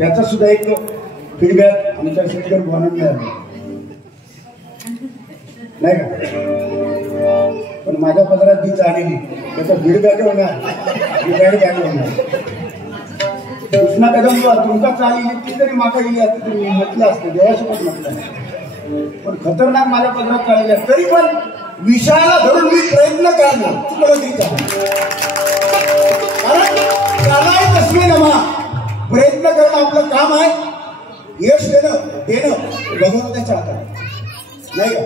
त्याचा सुद्धा एक फीडबॅक आमच्या शेतकरी भावांना मिळाला नाही का. पण माझ्या पदरात जी आलेली त्याचा फीडबॅक होणार. कृष्णा कदम तुमचा चालली ती तरी मागा गेली असते तुम्ही म्हटलं असतं देवासोबत म्हटलं. पण खतरनाक माझ्या पदरात चाललेल्या तरी पण विषयाला धरून मी प्रयत्न करणार चुकलं तरी कारण चालाय कसले नमा प्रयत्न करणं आपलं काम आहे. यश देणं भगवंताच्या हातात नाही का.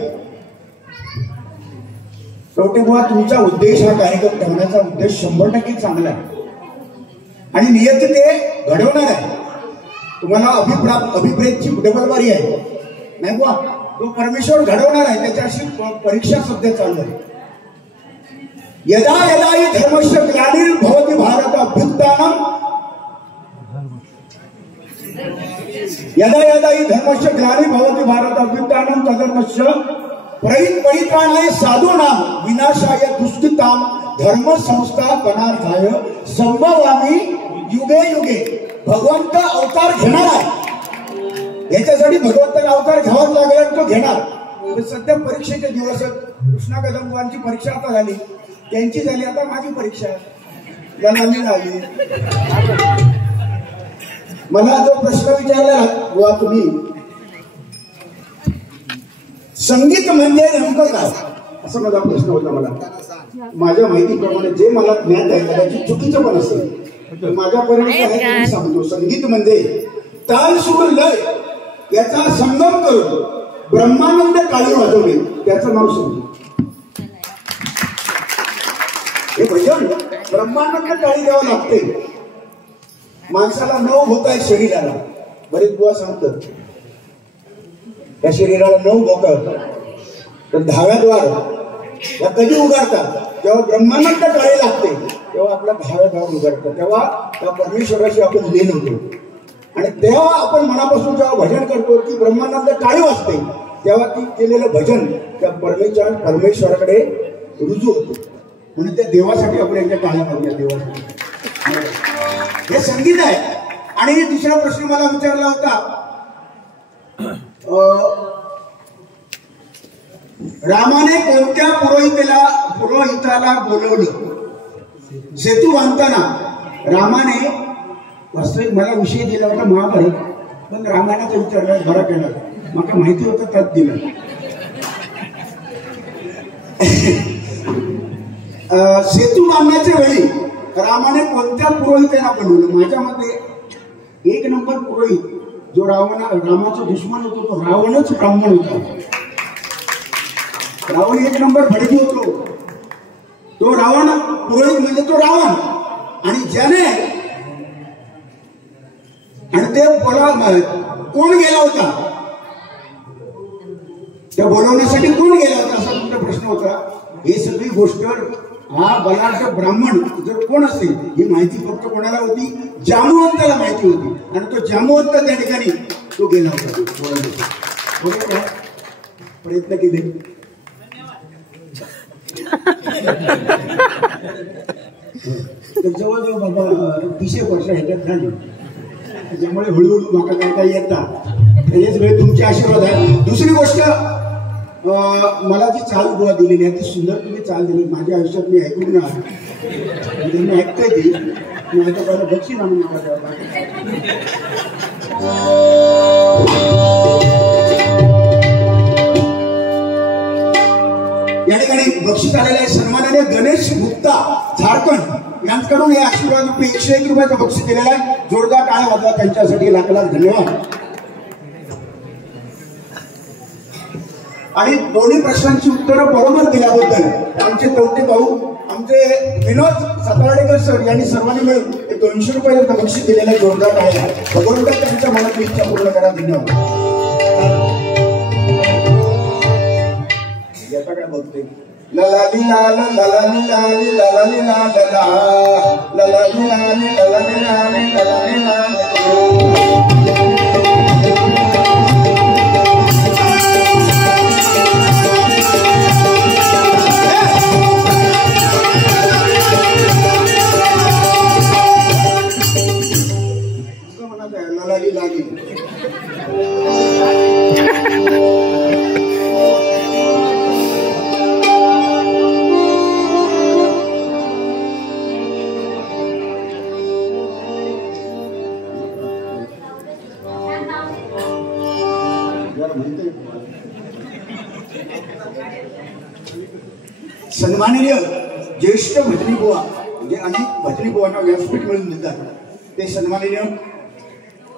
शेवटी बुवा तुमचा उद्देश हा कार्यक्रम ठेवण्याचा उद्देश 100% चांगला आहे आणि नियती ते घडवणार आहे. तुम्हाला अभिप्रेतची डबलबारी आहे नाही बुवा. तो परमेश्वर घडवणार आहे. त्याच्याशी परीक्षा सध्या चालू आहे. यदा यदा हि धर्मस्य ग्लानिर्भवति भारत अभ्युत्थानम् यदा यदा हि धर्मस्य ग्लानिर्भवति भारत अभ्युत्थानम् तदर्मस्य परित्राणाय साधूनां विनाशाय दुष्कृतां धर्म संस्थापनार्थाय संभवामि युगे युगे. भगवंत अवतार घेणार आहे. याच्यासाठी भगवंताला अवतार घ्यावाच लागेल आणि तो घेणार. सध्या परीक्षेचे दिवस कृष्णा कदमवांची परीक्षा आता झाली त्यांची झाली आता माझी परीक्षा मी झाली. मला जो प्रश्न विचारला वा तुम्ही संगीत म्हणजे नेमकं काय असा माझा प्रश्न होता. मला माझ्या माहितीप्रमाणे जे मला ज्ञात आहे कदाचित चुकीचं पण असेल माझ्यापर्यंत सांगतो. संगीत म्हणजे ताल सूर लय याचा संगम करून ब्रह्मानंद काळी वाजवणे त्याचं नाव संगीत. हे भजन ब्रह्मानंद काळी द्यावं लागते. माणसाला 9 होत आहे शरीराला. बरेच बुवा सांगतात त्या शरीराला 9 भोकं तर 10व्या द्वार या कधी उघडतात तेव्हा ब्रह्मानंद काळी लागते तेव्हा आपला 10व्या द्वार उघडतात. तेव्हा त्या परमेश्वराशी आपण लीन होतो आणि तेव्हा आपण मनापासून जेव्हा भजन करतो की ब्रह्मानंद काळी वाजते तेव्हा ती केलेलं भजन त्या परमेश्वराकडे रुजू होतो. म्हणून त्या देवासाठी आपण यांच्या काळ्या मागूया देवासाठी. हे संगीत आहे. आणि दुसरा प्रश्न मला विचारला होता रामाने कोणत्या पुरोहिताला बोलवलं सेतू बांधताना. रामाने वास्तविक मला विषय दिला होता महाभारत पण रामायणाचा विचार बरा केला मला माहिती होतं त्यात दिलं. सेतू बांधण्याच्या वेळी रामाने कोणत्या पुरोहिताला बोलवलं. माझ्या मते 1 नंबर पुरोहित जो रामाचा दुश्मन होतो तो रावणच ब्राह्मण होता. रावण 1 नंबर भडकी होतो. तो रावण पुरोहित म्हणजे तो रावण. आणि ज्याने आणि ते कोण गेला होता त्या बोलवण्यासाठी कोण गेला होता असा तुमचा प्रश्न होता. ही सगळी गोष्ट हा बलाढ्य ब्राह्मण जर कोण असेल ही माहिती फक्त कोणाला होती जामवंताला माहिती होती आणि तो जामवंत त्या ठिकाणी तो गेला होता. प्रयत्न केले तर जवळजवळ बाबा 30 वर्ष ह्याच्यात झाली त्याच्यामुळे हळूहळू माका काय काय येतात त्याच्याच वेळी तुमचे आशीर्वाद आहे. दुसरी गोष्ट मला जी चाल बुवा दिलेली आहे ती सुंदर तुम्ही चाल दिली. माझ्या आयुष्यात मी ऐकून ना मी ऐकतोय ती मी आता पहिला बक्षीस आणून नका या ठिकाणी बक्षीस आलेलं आहे. सन्मानाने गणेश गुप्ता झारखंड यांच्याकडून हे आशीर्वाद रुपये 101 रुपयाचं बक्षीस दिलेलं आहे. जोरदार टाळ्या वाजवा त्यांच्यासाठी. लाख लाख धन्यवाद. आणि दोन्ही प्रश्नांची उत्तरं बरोबर दिल्याबद्दल आमचे तोटे भाऊ आमचे विनोद सातार्डेकर सर यांनी सर्वांनी मिळून 200 रुपयाचं बक्षीस दिलेलं आहे. जोरदार टाळ्या. भगवंत त्यांच्या मनातली इच्छा पूर्ण करा. धन्यवाद. याचा काय बोलतोय ललाली लाल ललाली लाली ललाली लाल ललाली लाली ललाली लाली ललाली लाल. मुलाली लागली. सन्माननीय ज्येष्ठ भजनी बुवा, म्हणजे अनेक भजनी बुवांना व्यासपीठ मिळून देतात, ते सन्माननीय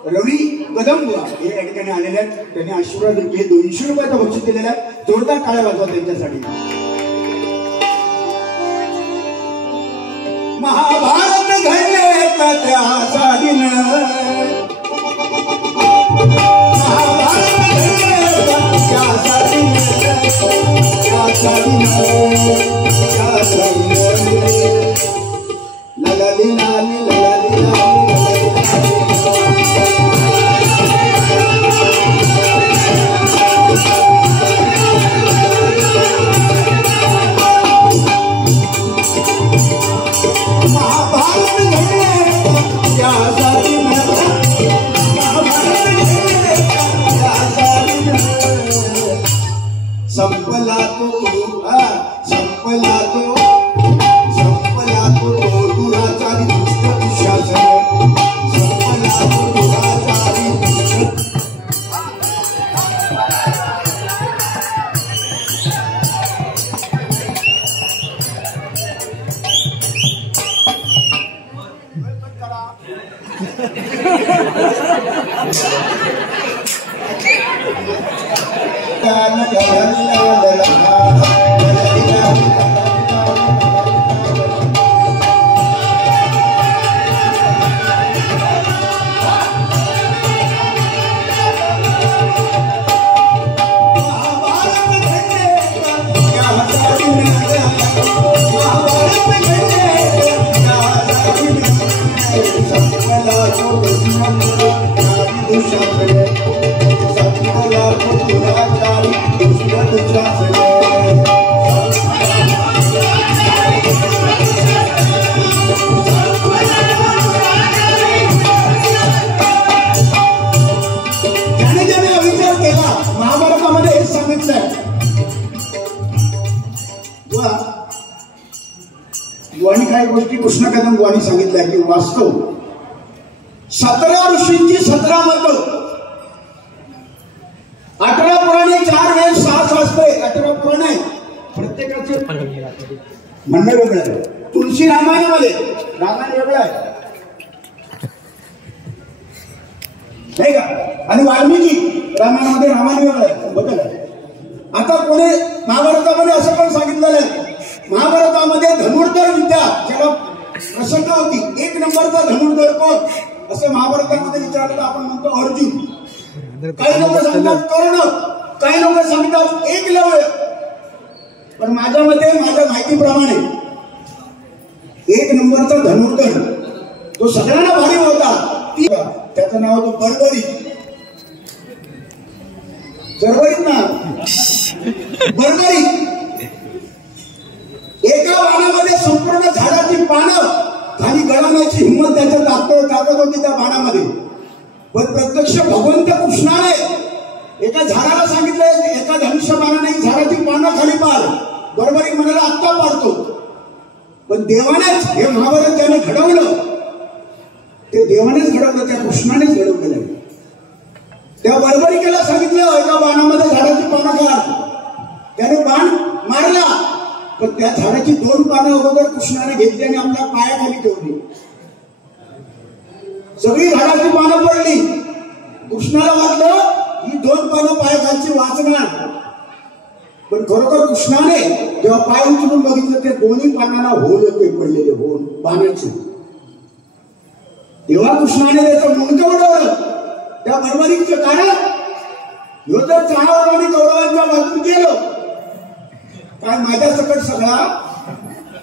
रवी कदम बुवा हे या ठिकाणी आलेले आहेत. त्यांनी आशीर्वाद दिले, 200 रुपयाचा बक्षीस दिलेला आहे. जोरदार टाळ्या वाजवा त्यांच्यासाठी. महाभारत घडले त्या साडीनं, महाभारत घडले त्या साडीनं, त्या साडीनं, त्या साडीनं, ललाली लाली ललाली लाली. संपला तो दुराचारी दुष्ट दुःशासन, संपला तो दुराचारी दुष्ट. बुवानी काही गोष्टी कृष्ण कदम बुवानी सांगितल्या की वास्तव 17 ऋषींची 17 मतं, 18 पुराणे, 4 वेद, 6 शास्त्रे, 18 पुराणे, प्रत्येकाचे म्हणणं वेगळं आहे. तुलसी रामायणामध्ये रामायण वेगळं आहे नाही का, आणि वाल्मिकी रामायणामध्ये रामायण वेगळं आहे, बदल आहे. आता कोणी महाभारतामध्ये असं पण सांगितलेलं आहे, महाभारतामध्ये धनुर्धर विद्या ज्याला प्रसन्न होती, 1 नंबरचा धनुर्धर कोण असं महाभारतामध्ये विचारलं तर आपण म्हणतो अर्जुन. काही लोक सांगतात कर्ण, काही लोक सांगतात एकलव्य. पण माझ्या मते, माझ्या माहितीप्रमाणे 1 नंबरचा धनुर्धर तो सगळ्यांना भारी होता, त्याचं नाव होतं बर्बरी. बर्बरीत ना बर्बरी. एका बाणामध्ये संपूर्ण झाडाची पानं खाली गळवण्याची हिंमत त्याच्या ताकद होती त्या बाणामध्ये. पण प्रत्यक्ष भगवंत कृष्णाने एका झाडाला सांगितलं, एका धनुष्य बाणाने झाडाची पानं खाली पाड. बरोबर म्हणाला आत्ता पाडतो. पण देवानेच हे महाभारत त्याने घडवलं, ते देवानेच घडवलं, त्या कृष्णानेच घडवलेलं. त्या बर्बरिकेला सांगितलं एका बाणामध्ये झाडाची पानं काढ. त्याने बाण मारला, पण त्या झाडाची 2 पानं अगोदर कृष्णाने घेतली आणि आपल्या पायाखाली ठेवली. सगळी झाडाची पानं पडली. कृष्णाला वाटलं ही 2 पानं पायाखालची वाचणार. पण खरोखर कृष्णाने जेव्हा पाय उचलून बघितलं, ते दोन्ही पानांना होल होते पडलेले, होल पानाचे. तेव्हा कृष्णाने त्याचं मुंडकं उडवलं. त्या बर्बरीचं कारण ह्यो तर चाणावर आणि कौरवांच्या बाजून गेलो, काय माझ्या सकट सगळा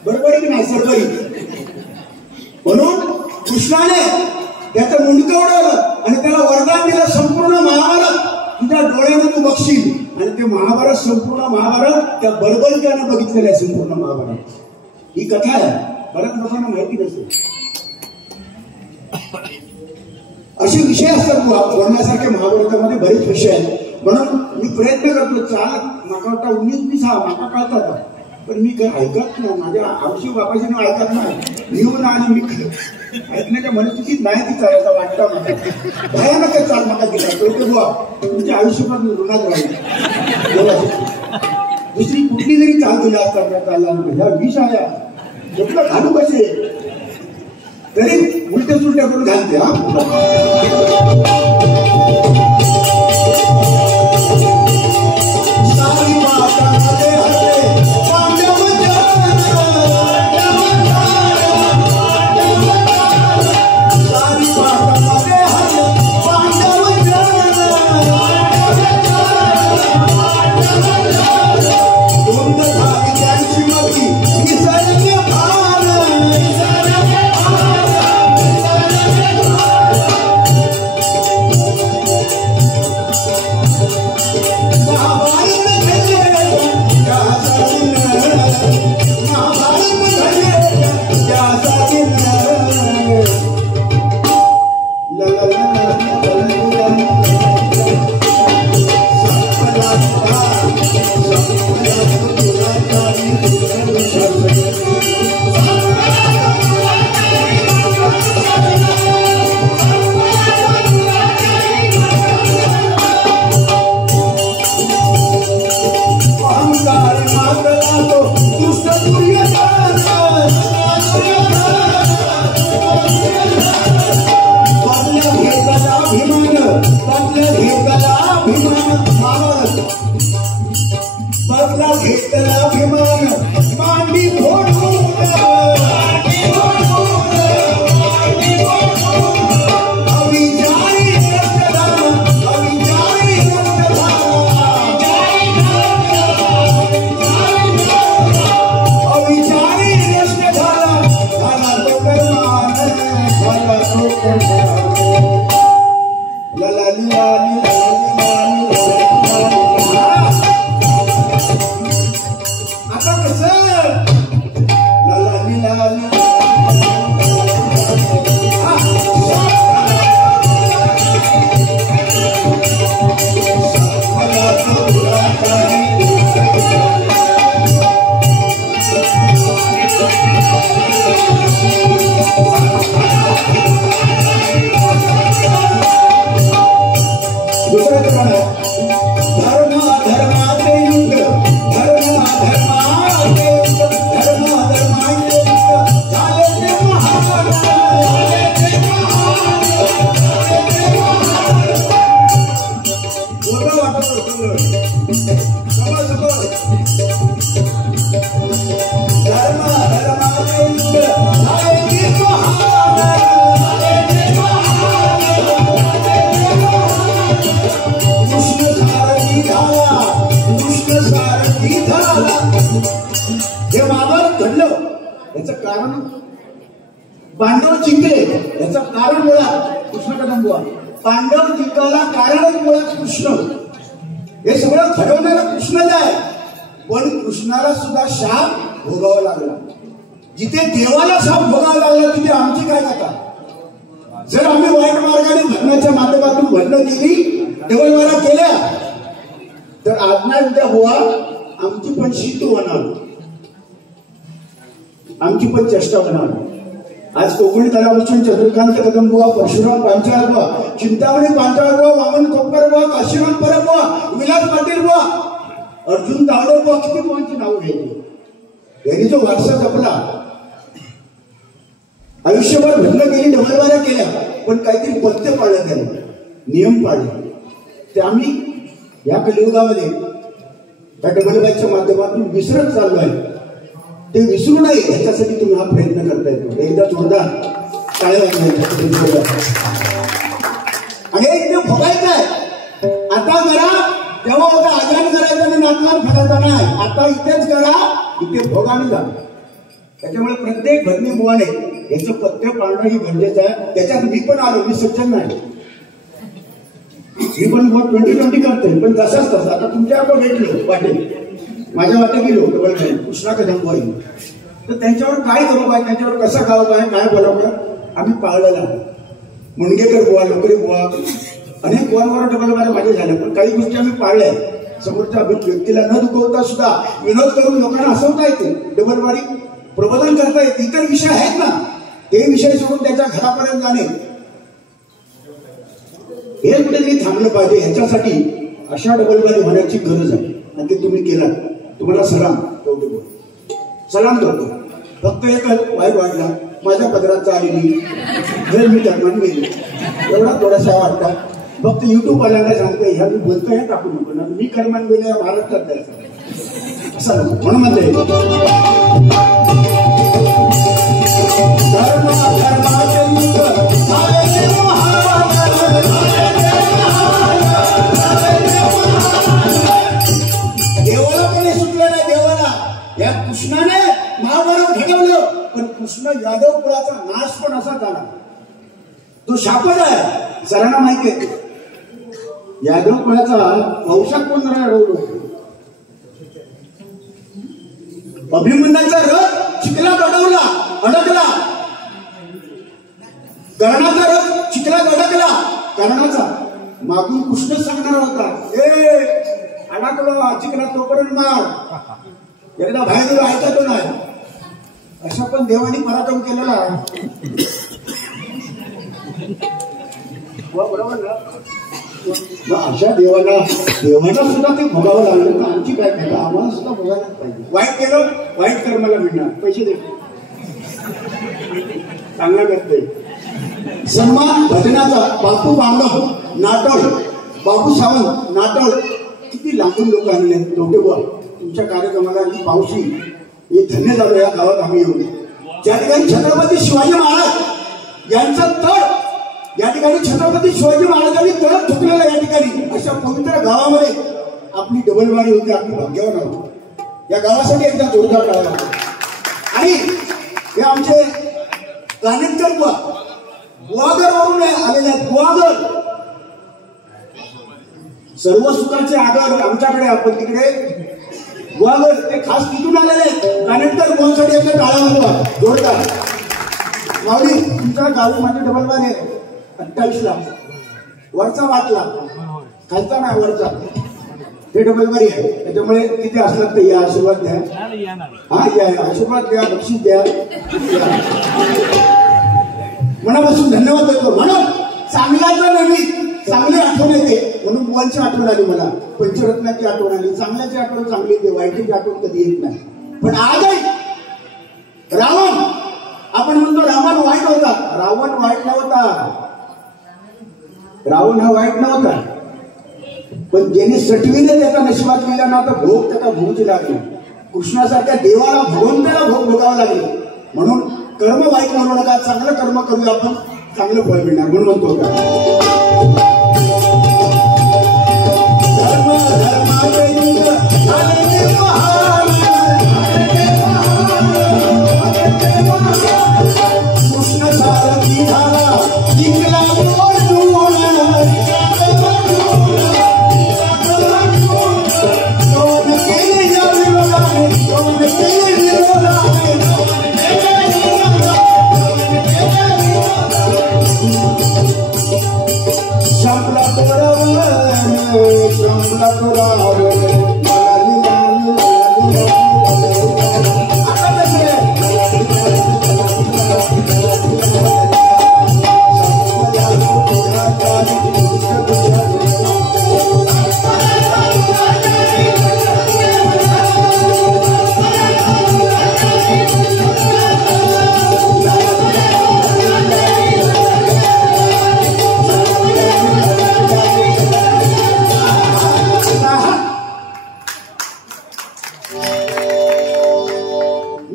बरोबर नाही सरबरी. म्हणून कृष्णाने त्याचं मुंडकं उडवलं आणि त्याला वरदान दिलं, संपूर्ण महाभारत तुझ्या डोळ्याने तू बघशील. आणि ते महाभारत, संपूर्ण महाभारत त्या बर्बरीकाने बघितलेलं आहे. संपूर्ण महाभारत ही कथा आहे, बऱ्याच लोकांना माहिती नसेल. असे विषय असतात बोलण्यासारखे महाभारतामध्ये बरेच विषय आहेत. म्हणून मी प्रयत्न करतो चाल माका वाटतं 19-20 माका कळतात, पण मी काही ऐकत नाही. माझ्या आमची बाबाची नाव ऐकत नाही. येऊन आणि मी ऐकण्याच्या मनस्थितीत नाही तिचा याचा वाटतं मला. भयानक चाल माका दिला तो बुवा तुमच्या आयुष्यभर ऋणात राहील. दुसरी कुठली जरी चाल दिला असतात त्या चालला ह्या विष आल्या एवढं घालू कसे तरी उलट्या सुलट्या करून घालते. हे महाभारत घडलं याचं कारण पांडव जिंकले याचं कारण मुळात कृष्ण कदंबुवा. पांडव जिंकायला कारणच मुळात कृष्ण. हे सगळं घडवणारा कृष्णच आहे. पण कृष्णाला सुद्धा शाप भोगावा लागला. जिथे देवाला शाप भोगावा लागला तिथे आमची काय कथा. जर आम्ही वाईट मार्गाने धर्माच्या माध्यमातून भंडण केली देवलवारा केल्या तर आज ना उद्या हुआ आमची पण शीत होणार, आमची पण चेष्टा होणार. आज कोकणी तलावापासून चंद्रकांत कदंबुवा, परशुराम पांचाळबुवा, चिंतामणी पांचाळबुवा, वामन खोपकरबुवा, काशीनाथ परबुवा, विलास पाटीलबुवा, अर्जुन तावडेबुवा, किती कोणाची नाव घ्यायची. यांनी जो वारसा जपला, आयुष्यभर भंग केली, डबलवाऱ्या केल्या, पण काहीतरी पथ्य पाळलं त्याने, नियम पाळले. ते आम्ही या कलियुगामध्ये त्या डबलबाईच्या माध्यमातून विसरत चाललो आहे. ते विसरू नये याच्यासाठी तुम्ही हा प्रयत्न करताय. एकदा जोरदार टाळ्या वाजवायच्या. आणि एक ते भोगायचं आहे. आता करा तेव्हा होता आजान करायचा आणि नातलान फेडायचा नाही. आता इथेच करा, इथे भोगाने जा. त्याच्यामुळे प्रत्येक भरणी मुवाने याचं पथ्य पाळणं ही गरजेचं आहे. त्याच्यात मी पण आलो, मी सज्जन नाही, मी पण 20-20 करते, पण तसाच तसा. आता तुमच्याकडे भेटलो वाटेल, माझ्या वाटे गेलो कृष्णा कदंबुवा, तर त्यांच्यावर काय करू काय, त्यांच्यावर कसं खाऊ काय, काय बोलावं काय, आम्ही पाळलेला. मुणगेकर बुवा, लोकरे बुवा, अनेक बुवांवर डबलबारी माझे झाले. पण काही गोष्टी आम्ही पाळल्या. समोरच्या व्यक्तीला न दुखवता सुद्धा विनोद करून लोकांना हसवता येते, डबलबारी प्रबोधन करता येते. इतर विषय आहेत ना, ते विषय सोडून त्याच्या घरापर्यंत जाणे हे कुठेतरी थांबलं पाहिजे. ह्याच्यासाठी अशा डबलबारी होण्याची गरज आहे आणि ते तुम्ही केलात. तुम्हाला सलाम सलाम करतो. फक्त एकच वाईट वाटला, माझ्या पदराचा आली मी जन्मान गेली एवढा थोडासा वाटता. फक्त युट्यूब वाल्यांना सांगतोय, ह्या मी बोलतोय हे टाकू नको ना, मी कर्मान गेले महाराष्ट्रात द्यायचा असं नको म्हणून म्हणते. देवाला पण सुटलं नाही. देवाला या कृष्णाने महाभारत घडवलं, पण कृष्ण यादव कुळाचा नाश पण असा झाला. तो शापच आहे. सरांना माहिती आहे यादव कुळाचा वंशात कोण अडवलो. अभिमन्यूचा रथ चिखलात अडकला. कर्णाचा रथ चिखलात अडकला. कर्णाचा मागून कृष्ण सांगणार होता, अडकलो चिखलात तोपर्यंत मार, एकदा बाहेर गेलो ऐकतो नाही. अशा पण देवानी पराक्रम केलेला बरोबर ना. अशा देवाला सुद्धा ते भोगावं लागलं तर आमची काय भेटा, आम्हाला सुद्धा भोगायला पाहिजे. वाईट केलं, वाईट कर्माला मिळणार पैसे दे, चांगला करतोय. सन्मान भजनाचा बापू बांधव नाटोळ, बापू सावंत नाटोळ, किती लाखून लोक आणले. तोटेबुवा तुमच्या कार्यक्रमाला पावशी हे धन्य झालं. या गावात आम्ही येऊन ज्या ठिकाणी छत्रपती शिवाजी महाराज यांचा तळ, या ठिकाणी छत्रपती शिवाजी महाराजांनी तळ थुकलेला, या ठिकाणी अशा पवित्र गावामध्ये आपली डबलबारी होती. आपली भाग्यावर आहोत. या गावासाठी एकदा जोरदार काढावा. आणि हे आमचे कानेटकर बुवा गुहागर वरून आलेले आहेत. गुहागर सर्व सुखाचे आगर आमच्याकडे, आपण तिकडे गुहागर ते खास तिथून आलेले आहेत. कानेटकर बुवांसाठी एकदा टाळा जोरदार. माऊली तुमच्या गावी माझी डबलबारी आहे 28 लाख, वरचा 5 लाख, खालचा नाही वरचा, हे डबलबारी आहे. त्याच्यामुळे किती असलं तर या आशीर्वाद द्या. हा या आशीर्वाद द्या, बक्षीस द्या. मनापासून धन्यवाद देतो. म्हणून चांगल्याचं नवी चांगली आठवण येते, म्हणून बुवांची आठवण आली मला, पंचरत्नाची आठवण आली. चांगल्याची आठवण चांगली येते, वाईटची आठवण कधी येत नाही. पण आजही रावण, आपण म्हणतो रावण वाईट होता, रावण वाईट नव्हता. रावण हा वाईट नव्हता, पण ज्यांनी सटवीने त्याचा नशिबात केला ना, तर भोग त्याचा भोगची लागली. कृष्णासारख्या देवाला, भगवंताला भोग भोगावा लागले. म्हणून कर्म वाईट म्हणू नका, चांगलं कर्म करूया आपण, चांगलं फळ मिळणार. म्हणून म्हणतो का कृष्ण सारथी झाला जिंकला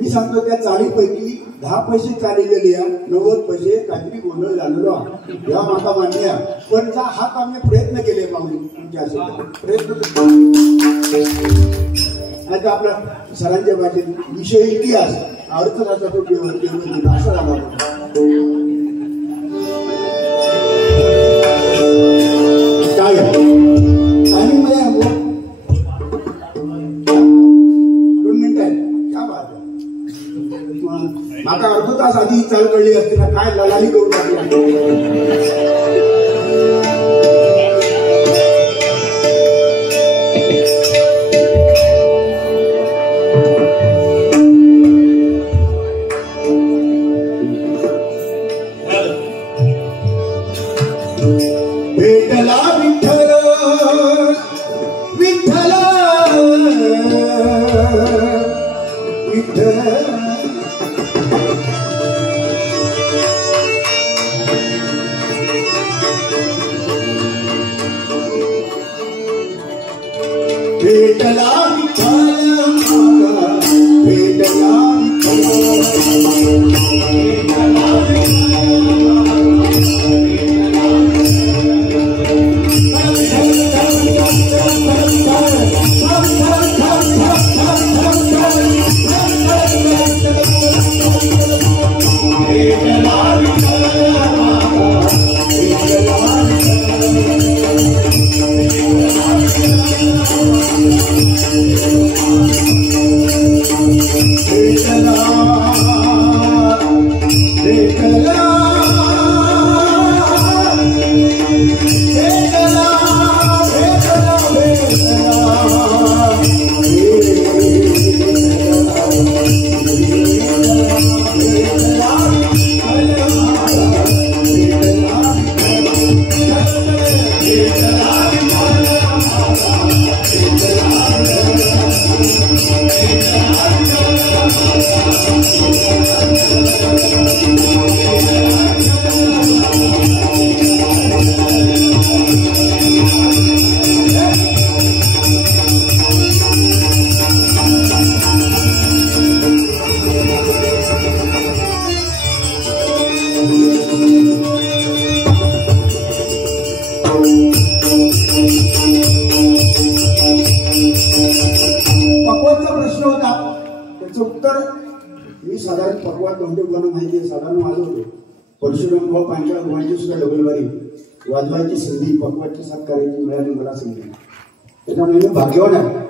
सांगतो. त्या 40 पैकी 10 पैसे चाललेले, 90 पैसे काहीतरी गोंधळ झालेलो या माता मान्य. पण हात आम्ही प्रयत्न केले पाहून तुमच्या प्रयत्न. आता आपला सरांच्या भाषेत विषय इतिहास अर्थशास्त्र तो असं झाला. काय आणि मला 2 मिनिट आहे. क्या बात आहे. माका अर्धा तास आधी चाल कळली असते ना, काय ललाली करून टाकली. भेटला विठ्ठल विठ्ठल विठ्ठल भेटला पक्वाचा प्रश्न होता त्याचं उत्तर मी साधारण पक्वात दोंडे गुण माहिती साधारण वाजवतो परशुराम भाऊ पांचाळ गुणांची सुद्धा डबलबारी वाजवायची संधी पक्वाची साथ करायची मिळाली मला संधी त्याच्यामुळे भाग्यवान आहे.